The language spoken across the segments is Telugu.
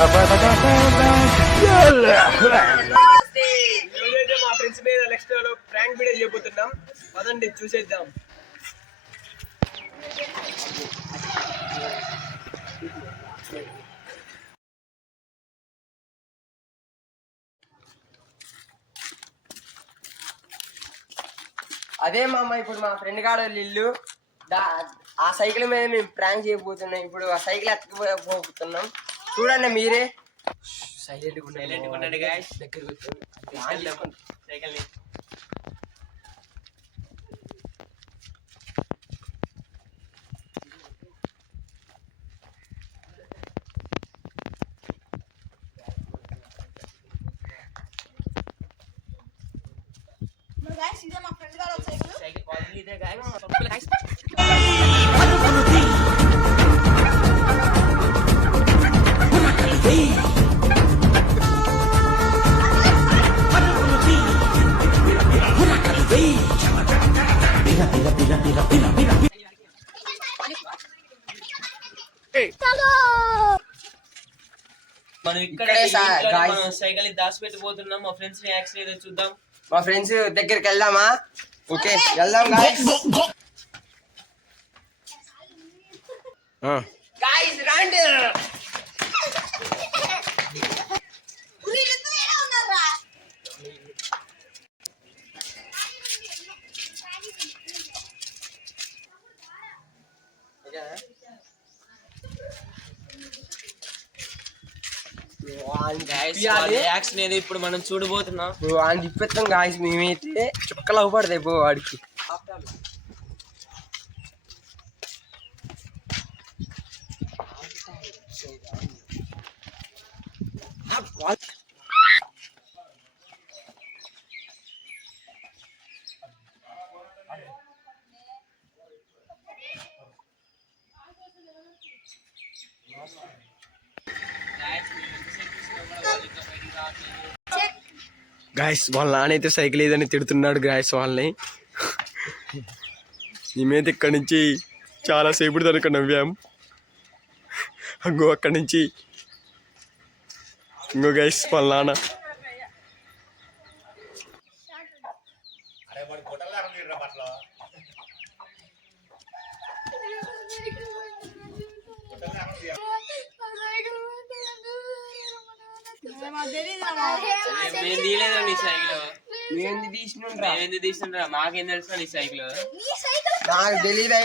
మా ఫ్రెండ్స్ మీద నెక్స్ట్ ప్రాంక్ వీడియో చేయబోతున్నాం. పదండి చూసేద్దాం. అదే మామ, ఇప్పుడు మా ఫ్రెండ్ గాడు ఇల్లు, ఆ సైకిల్ మీద మేము ప్రాంక్ చేయబోతున్నాం. ఇప్పుడు ఆ సైకిల్ ఎత్తుకుపోతున్నాం, చూడండి మీరే. సైలెంట్ ఉండండి గైస్. సైకిల్ guys, ఇదే మా ఫ్రెండ్ గారు సైకిల్ క్వాలిటీ ఇదే guys. మనం ఇక్కడే సైకిల్ దాచిపెట్టిపోతున్నాం. మా ఫ్రెండ్స్ రియాక్షన్ ఏదో చూద్దాం. మా ఫ్రెండ్స్ దగ్గరికి వెళ్దామా? ఓకే వెళ్దాం గాయ్స్. గాయ్స్ రండి. రియాక్షన్ ఏది ఇప్పుడు మనం చూడబోతున్నాం. అని చెప్పేస్తాం గాయస్. మేమైతే చుక్కలు అవ్వబడతాయి పో వాడికి. గాయస్ వాళ్ళ నానైతే సైకిల్ ఏదని తిడుతున్నాడు గాయస్ వాళ్ళని. మేమైతే ఇక్కడి నుంచి చాలా సేపు తనక నవ్వాం. ఇంకో అక్కడి నుంచి ఇంకో గాయస్ వాళ్ళ నాన్న. తీసినా మాకేం తెలుసు నీ సైకిల్? నాకు తెలీదు.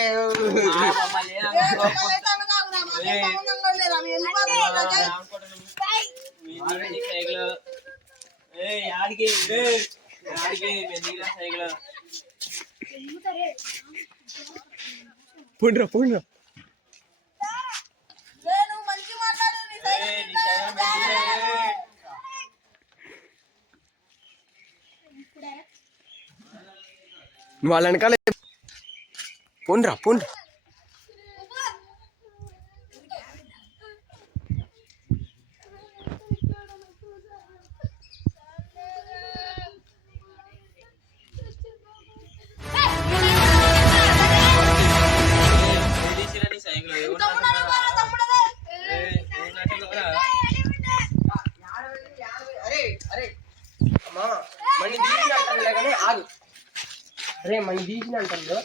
పోండ్రా పోండ్రా. వాళ్ళ వెనకాల పోండ్రా పోండ్రా. మనీ తీసిన అంటారులే కానీ ఆగు. అరే మనీ తీసిన అంటారు.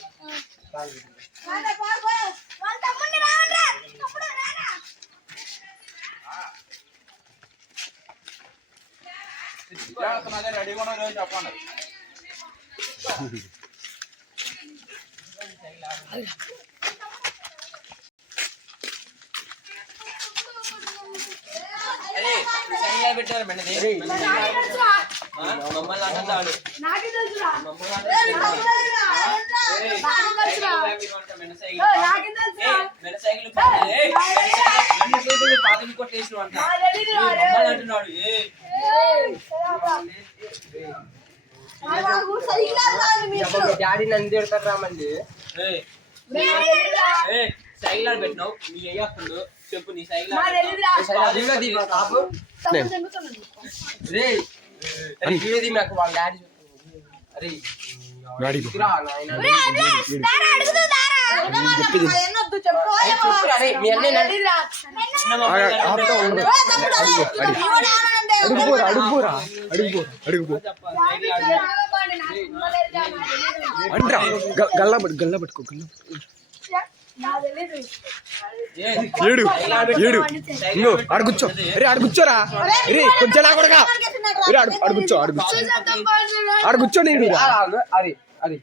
రెడీగా చెప్పండి. పెట్టారు మమ్మల్ని అంటున్నాడు. కొట్టేసిన అంటున్నాడు. డాడీ నన్ను తిడతారా మళ్ళీ? సైకిల్ ఆడ పెట్టినావు నీ అయ్యప్పుడు చెప్పు. నీ సైకిల్ నాకు వాళ్ళ డాడీ. అరే చెప్పురా రే, మీ అన్నీ నన్ను- అడుగుపోరా అంట్రా గల్లా పట్టుకో ఏడు ఇంగో ఆడ కూర్చో అరే ఆడ కూర్చోరా అరే కొంచెం నా కొడగా అరే ఆడ కూర్చో ఆడ కూర్చో నీడు అది అది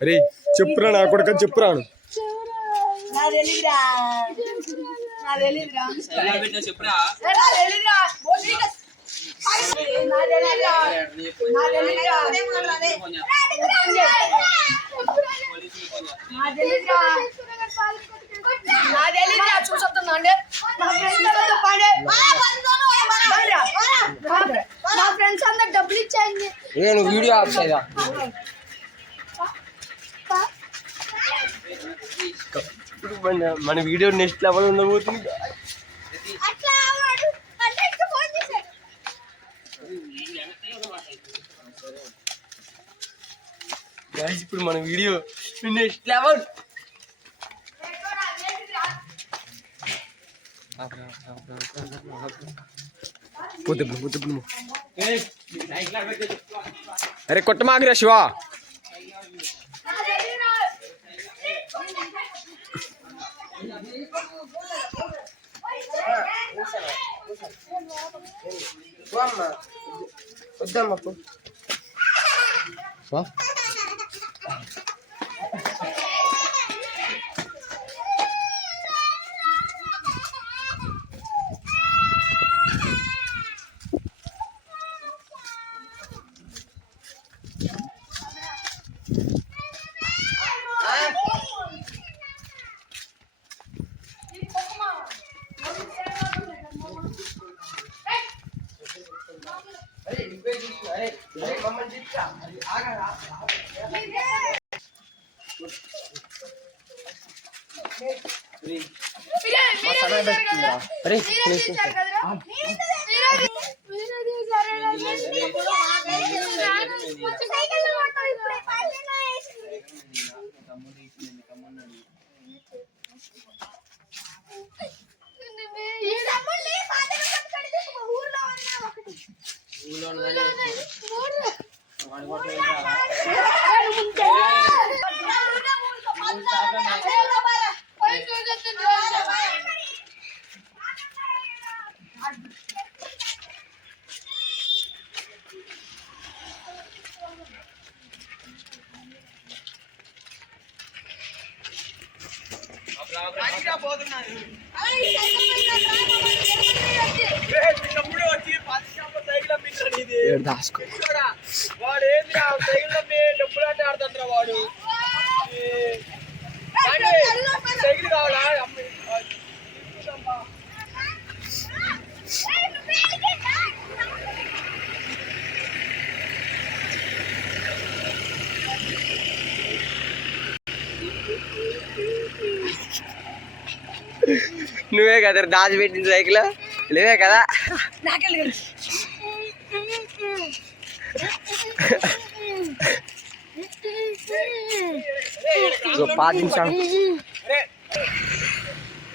అరే చెప్పురా నా కొడక చెప్పురాను డబ్బులు ఇచ్చాయండి. నేను వీడియో ఆఫ్ చేయదా మన వీడియో నెక్స్ట్ లెవెల్ ఉండబోతుంది. Guys, ఇప్పుడు మన వీడియో నెక్స్ట్ లెవెల్. పోతే అరే కొట్టమాగిరా శివా వద్దమ్మా అరే దాసుకో వాడు ఏంది డబ్బులు అంటే ఆడుతుంటారా వాడు సైకిల్ కావాలా నువ్వే కదా దాచిపెట్టిన సైకిల్ లేవే కదా పాటించాను